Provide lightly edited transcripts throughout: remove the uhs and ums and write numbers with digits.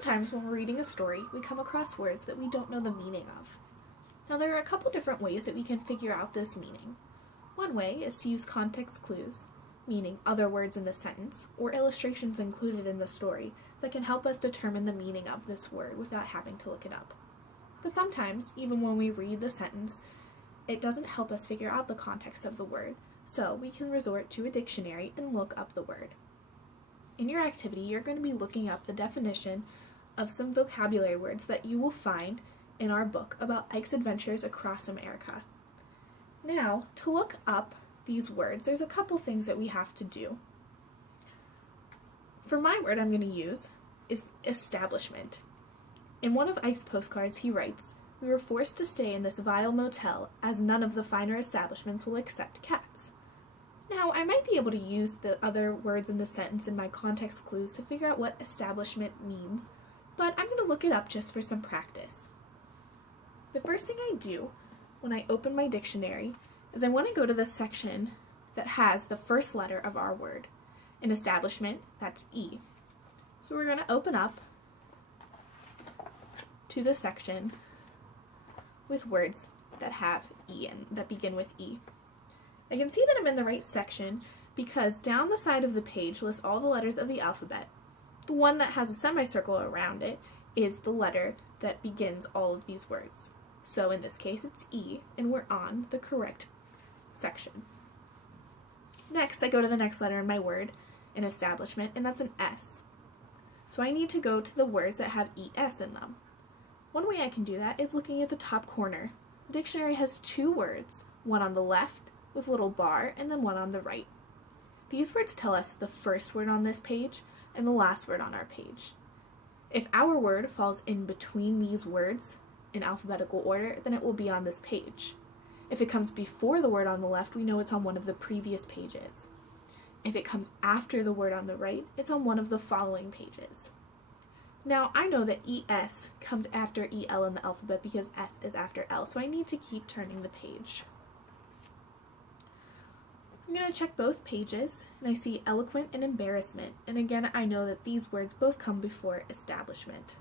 Sometimes when we're reading a story, we come across words that we don't know the meaning of. Now there are a couple different ways that we can figure out this meaning. One way is to use context clues, meaning other words in the sentence, or illustrations included in the story that can help us determine the meaning of this word without having to look it up. But sometimes, even when we read the sentence, it doesn't help us figure out the context of the word, so we can resort to a dictionary and look up the word. In your activity, you're going to be looking up the definition of some vocabulary words that you will find in our book about Ike's adventures across America. Now, to look up these words, there's a couple things that we have to do. For my word I'm going to use is establishment. In one of Ike's postcards, he writes, "We were forced to stay in this vile motel as none of the finer establishments will accept cats." Now, I might be able to use the other words in the sentence in my context clues to figure out what establishment means, but I'm going to look it up just for some practice. The first thing I do when I open my dictionary is I want to go to the section that has the first letter of our word. In establishment, that's E. So we're going to open up to the section with words that have E and that begin with E. I can see that I'm in the right section because down the side of the page lists all the letters of the alphabet. The one that has a semicircle around it is the letter that begins all of these words. So in this case it's E, and we're on the correct section. Next, I go to the next letter in my word, in establishment, and that's an S. So I need to go to the words that have ES in them. One way I can do that is looking at the top corner. The dictionary has two words, one on the left with a little bar, and then one on the right. These words tell us the first word on this page and the last word on our page. If our word falls in between these words in alphabetical order, then it will be on this page. If it comes before the word on the left, we know it's on one of the previous pages. If it comes after the word on the right, it's on one of the following pages. Now, I know that ES comes after EL in the alphabet because S is after L, so I need to keep turning the page. I'm going to check both pages, and I see eloquent and embarrassment, and again I know that these words both come before establishment.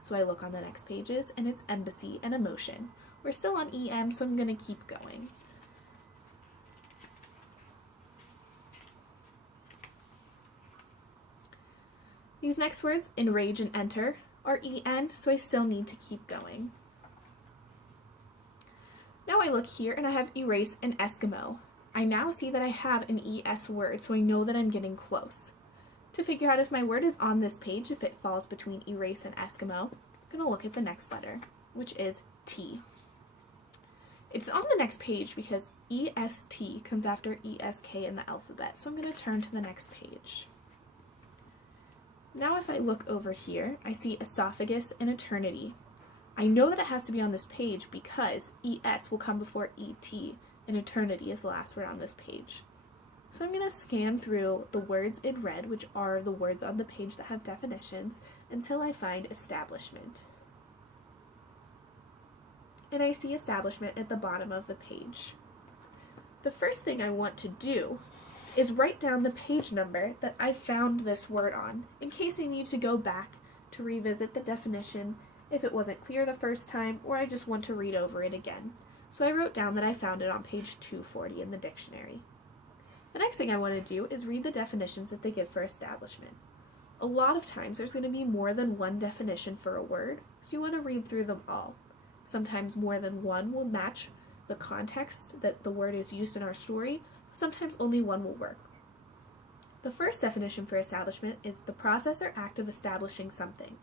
So I look on the next pages, and it's embassy and emotion. We're still on EM, so I'm going to keep going. These next words, enrage and enter, are EN, so I still need to keep going. Now I look here, and I have erase and Eskimo. I now see that I have an ES word, so I know that I'm getting close. To figure out if my word is on this page, if it falls between erase and Eskimo, I'm going to look at the next letter, which is T. It's on the next page because EST comes after ESK in the alphabet, so I'm going to turn to the next page. Now if I look over here, I see esophagus and eternity. I know that it has to be on this page because ES will come before ET, and eternity is the last word on this page. So I'm going to scan through the words in red, which are the words on the page that have definitions, until I find establishment. And I see establishment at the bottom of the page. The first thing I want to do is write down the page number that I found this word on, in case I need to go back to revisit the definition if it wasn't clear the first time, or I just want to read over it again. So I wrote down that I found it on page 240 in the dictionary. The next thing I want to do is read the definitions that they give for establishment. A lot of times there's going to be more than one definition for a word, so you want to read through them all. Sometimes more than one will match the context that the word is used in our story, sometimes only one will work. The first definition for establishment is the process or act of establishing something.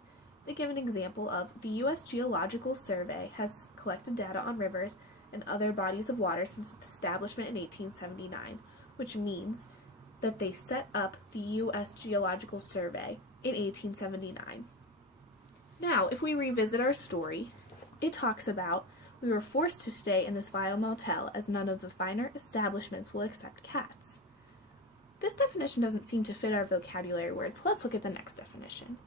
They give an example of the U.S. Geological Survey has collected data on rivers and other bodies of water since its establishment in 1879, which means that they set up the U.S. Geological Survey in 1879. Now, if we revisit our story, it talks about we were forced to stay in this vile motel as none of the finer establishments will accept cats. This definition doesn't seem to fit our vocabulary words, so let's look at the next definition.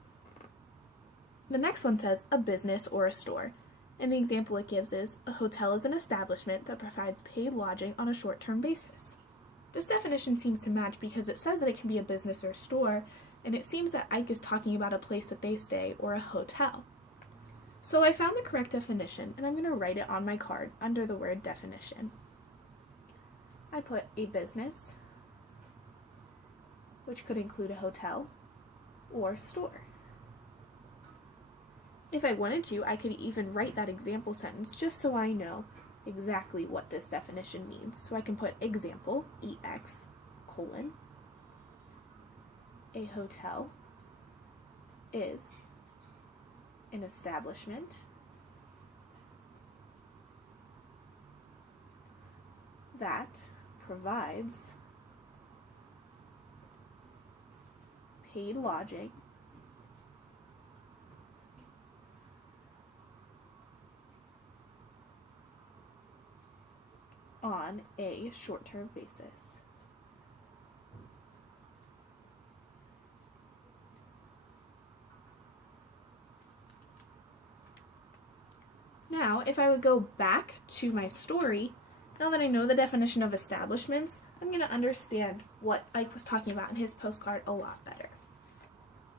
The next one says a business or a store, and the example it gives is a hotel is an establishment that provides paid lodging on a short-term basis. This definition seems to match because it says that it can be a business or store, and it seems that Ike is talking about a place that they stay or a hotel. So I found the correct definition, and I'm going to write it on my card under the word definition. I put a business, which could include a hotel or store. If I wanted to, I could even write that example sentence just so I know exactly what this definition means. So I can put example, EX, colon, a hotel is an establishment that provides paid lodging on a short-term basis. Now, if I would go back to my story, now that I know the definition of establishments, I'm going to understand what Ike was talking about in his postcard a lot better.